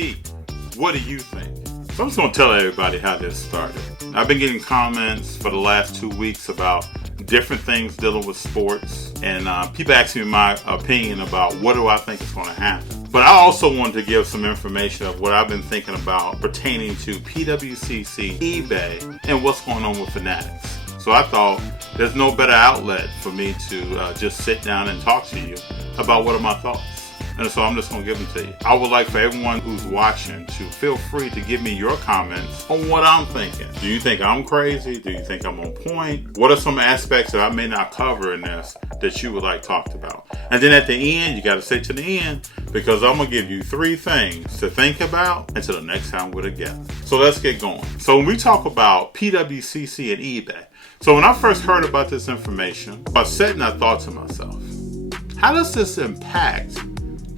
see, what do you think? So I'm just going to tell everybody how this started. I've been getting comments for the last 2 weeks about different things dealing with sports, and people asking me my opinion about what do I think is going to happen. But I also wanted to give some information of what I've been thinking about pertaining to PWCC Ebay and what's going on with Fanatics. So I thought there's no better outlet for me to just sit down and talk to you about what are my thoughts. And so I'm just going to give them to you. I would like for everyone who's watching to feel free to give me your comments on what I'm thinking. Do you think I'm crazy? Do you think I'm on point? What are some aspects that I may not cover in this that you would like talked about? And then at the end, you got to stay to the end because I'm going to give you 3 things to think about until the next time we're together. So let's get going. So when we talk about PWCC and eBay, so when I first heard about this information, I sat and I thought to myself, how does this impact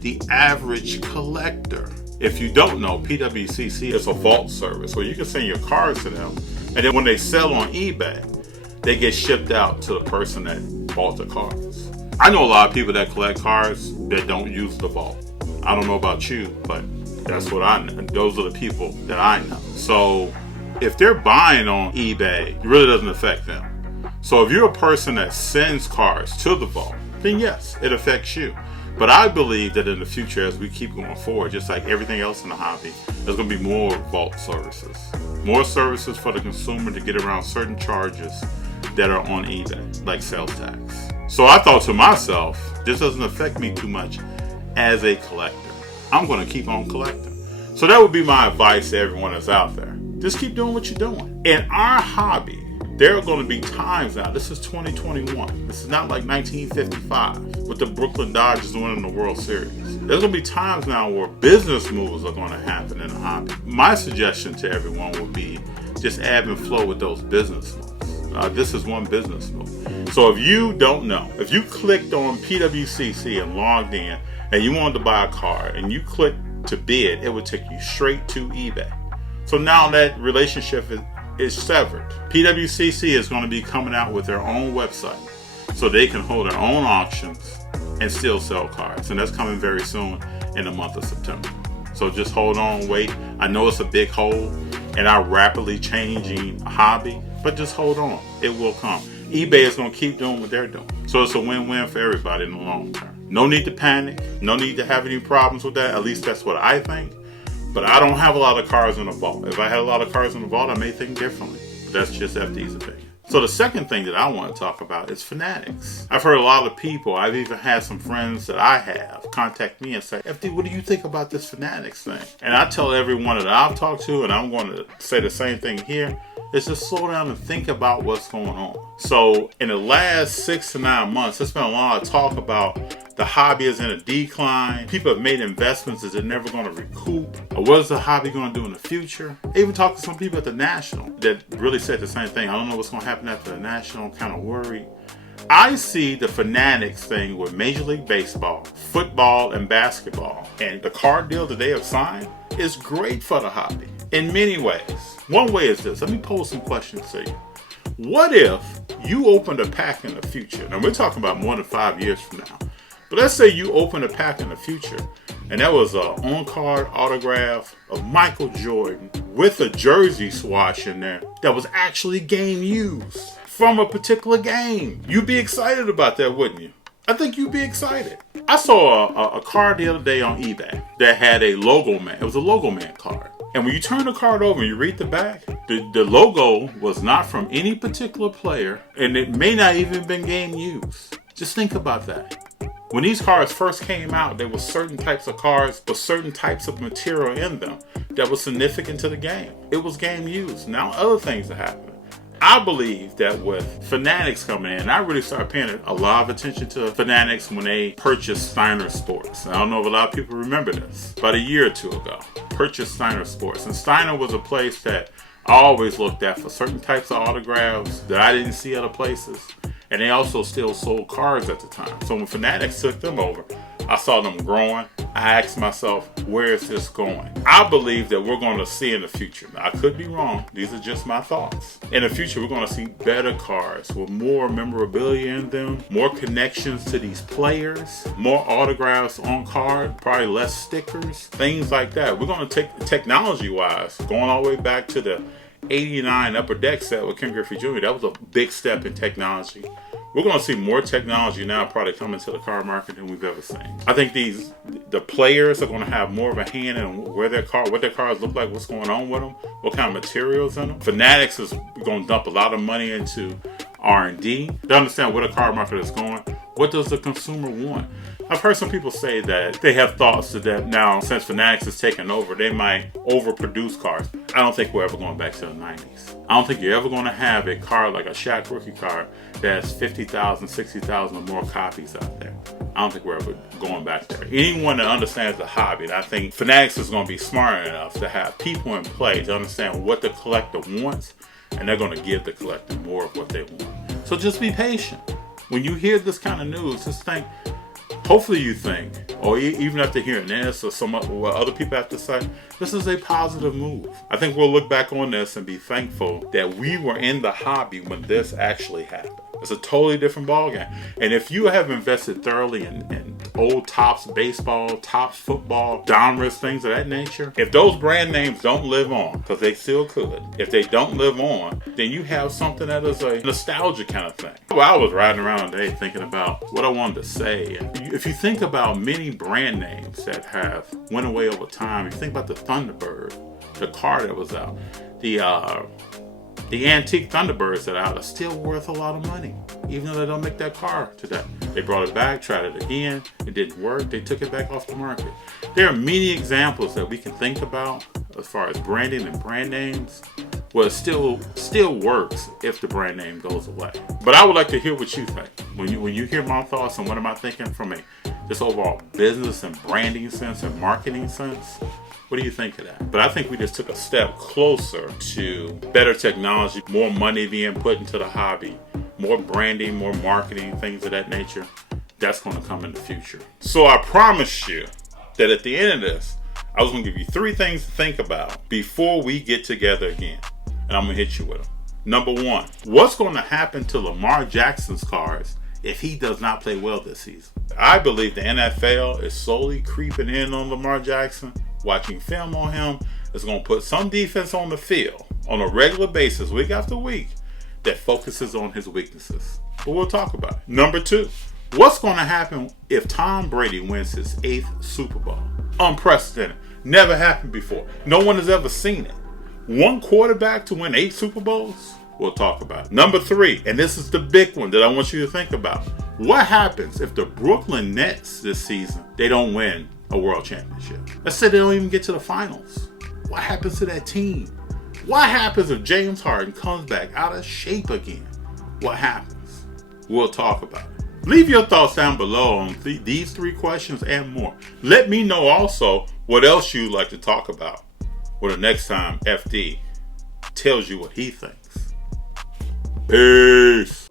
the average collector? If you don't know, PWCC is a vault service where you can send your cards to them, and then when they sell on eBay, they get shipped out to the person that bought the cards. I know a lot of people that collect cards that don't use the vault. I don't know about you, but that's what I know. Those are the people that I know. So if they're buying on eBay, it really doesn't affect them. So if you're a person that sends cards to the vault, then yes, it affects you. But I believe that in the future, as we keep going forward, just like everything else in the hobby, there's going to be more vault services. More services for the consumer to get around certain charges that are on eBay, like sales tax. So I thought to myself, this doesn't affect me too much as a collector. I'm going to keep on collecting. So that would be my advice to everyone that's out there. Just keep doing what you're doing. In our hobby, there are going to be times now, this is 2021. This is not like 1955 with the Brooklyn Dodgers winning the World Series. There's going to be times now where business moves are going to happen in the hobby. My suggestion to everyone would be just ebb and flow with those business moves. This is one business move. So if you don't know, if you clicked on PWCC and logged in and you wanted to buy a car and you clicked to bid, it would take you straight to eBay. So now that relationship is severed. PWCC is going to be coming out with their own website so they can hold their own auctions and still sell cards. And that's coming very soon in the month of September. So just hold on, wait. I know it's a big hole in our rapidly changing hobby, but just hold on. It will come. eBay is going to keep doing what they're doing. So it's a win-win for everybody in the long term. No need to panic. No need to have any problems with that. At least that's what I think. But I don't have a lot of cards in the vault. If I had a lot of cards in the vault, I may think differently. But that's just FD's opinion. So the second thing that I want to talk about is Fanatics. I've heard a lot of people, I've even had some friends that I have contact me and say, FD, what do you think about this Fanatics thing? And I tell everyone that I've talked to, and I'm going to say the same thing here, is just slow down and think about what's going on. So in the last 6 to 9 months, there's been a lot of talk about the hobby is in a decline. People have made investments that they're never going to recoup. What is the hobby going to do in the future? I even talked to some people at the National that really said the same thing. I don't know what's going to happen after the National. I'm kind of worried. I see the Fanatics thing with Major League Baseball, football, and basketball. And the card deal that they have signed is great for the hobby in many ways. One way is this. Let me pose some questions to you. What if you opened a pack in the future? Now, we're talking about more than 5 years from now. But let's say you open a pack in the future, and that was an on-card autograph of Michael Jordan with a jersey swatch in there that was actually game used from a particular game. You'd be excited about that, wouldn't you? I think you'd be excited. I saw a card the other day on eBay that had a Logo Man. It was a Logo Man card. And when you turn the card over and you read the back, the logo was not from any particular player, and it may not even have been game used. Just think about that. When these cards first came out, there were certain types of cards with certain types of material in them that was significant to the game. It was game used. Now other things are happening. I believe that with Fanatics coming in, I really started paying a lot of attention to Fanatics when they purchased Steiner Sports. I don't know if a lot of people remember this. About a year or two ago, purchased Steiner Sports. And Steiner was a place that I always looked at for certain types of autographs that I didn't see other places. And they also still sold cars at the time. So when Fanatics took them over, I saw them growing. I asked myself, where is this going? I believe that we're going to see in the future. Now, I could be wrong. These are just my thoughts. In the future, we're going to see better cars with more memorabilia in them, more connections to these players, more autographs on card, probably less stickers, things like that. We're going to take, technology-wise, going all the way back to the 89 Upper Deck set with Ken Griffey Jr. That was a big step in technology. We're going to see more technology now probably coming to the car market than we've ever seen. I think the players are going to have more of a hand in what their cars look like, what's going on with them, what kind of materials in them. Fanatics is going to dump a lot of money into R&D to understand where the car market is going. What does the consumer want? I've heard some people say that they have thoughts that now, since Fanatics has taken over, they might overproduce cars. I don't think we're ever going back to the 90s. I don't think you're ever going to have a car like a Shaq rookie car that has 50,000, 60,000 or more copies out there. I don't think we're ever going back there. Anyone that understands the hobby, and I think Fanatics is going to be smart enough to have people in play to understand what the collector wants, and they're going to give the collector more of what they want. So just be patient. When you hear this kind of news, just think, hopefully you think, or even after hearing this or what other people have to say, this is a positive move. I think we'll look back on this and be thankful that we were in the hobby when this actually happened. It's a totally different ballgame. And if you have invested thoroughly in old Topps baseball, Topps football, Donruss, things of that nature, if those brand names don't live on, because they still could, if they don't live on, then you have something that is a nostalgia kind of thing. Well, I was riding around today thinking about what I wanted to say. And if you think about many brand names that have went away over time, if you think about the Thunderbird, the car that was out, the antique Thunderbirds that are out are still worth a lot of money, even though they don't make that car today. They brought it back, tried it again, it didn't work, they took it back off the market. There are many examples that we can think about as far as branding and brand names, where it still works if the brand name goes away. But I would like to hear what you think. When you hear my thoughts on what am I thinking from a just overall business and branding sense and marketing sense, what do you think of that? But I think we just took a step closer to better technology, more money being put into the hobby, more branding, more marketing, things of that nature. That's going to come in the future. So I promise you that at the end of this, I was going to give you 3 things to think about before we get together again. And I'm going to hit you with them. Number 1, what's going to happen to Lamar Jackson's cars if he does not play well this season? I believe the NFL is slowly creeping in on Lamar Jackson. Watching film on him is going to put some defense on the field on a regular basis, week after week, that focuses on his weaknesses. But we'll talk about it. Number 2, what's going to happen if Tom Brady wins his 8th Super Bowl? Unprecedented. Never happened before. No one has ever seen it. One quarterback to win 8 Super Bowls? We'll talk about it. Number 3, and this is the big one that I want you to think about. What happens if the Brooklyn Nets this season, they don't win a world championship? Let's say they don't even get to the finals. What happens to that team? What happens if James Harden comes back out of shape again? What happens? We'll talk about it. Leave your thoughts down below on these 3 questions and more. Let me know also what else you'd like to talk about when the next time FD tells you what he thinks. Peace.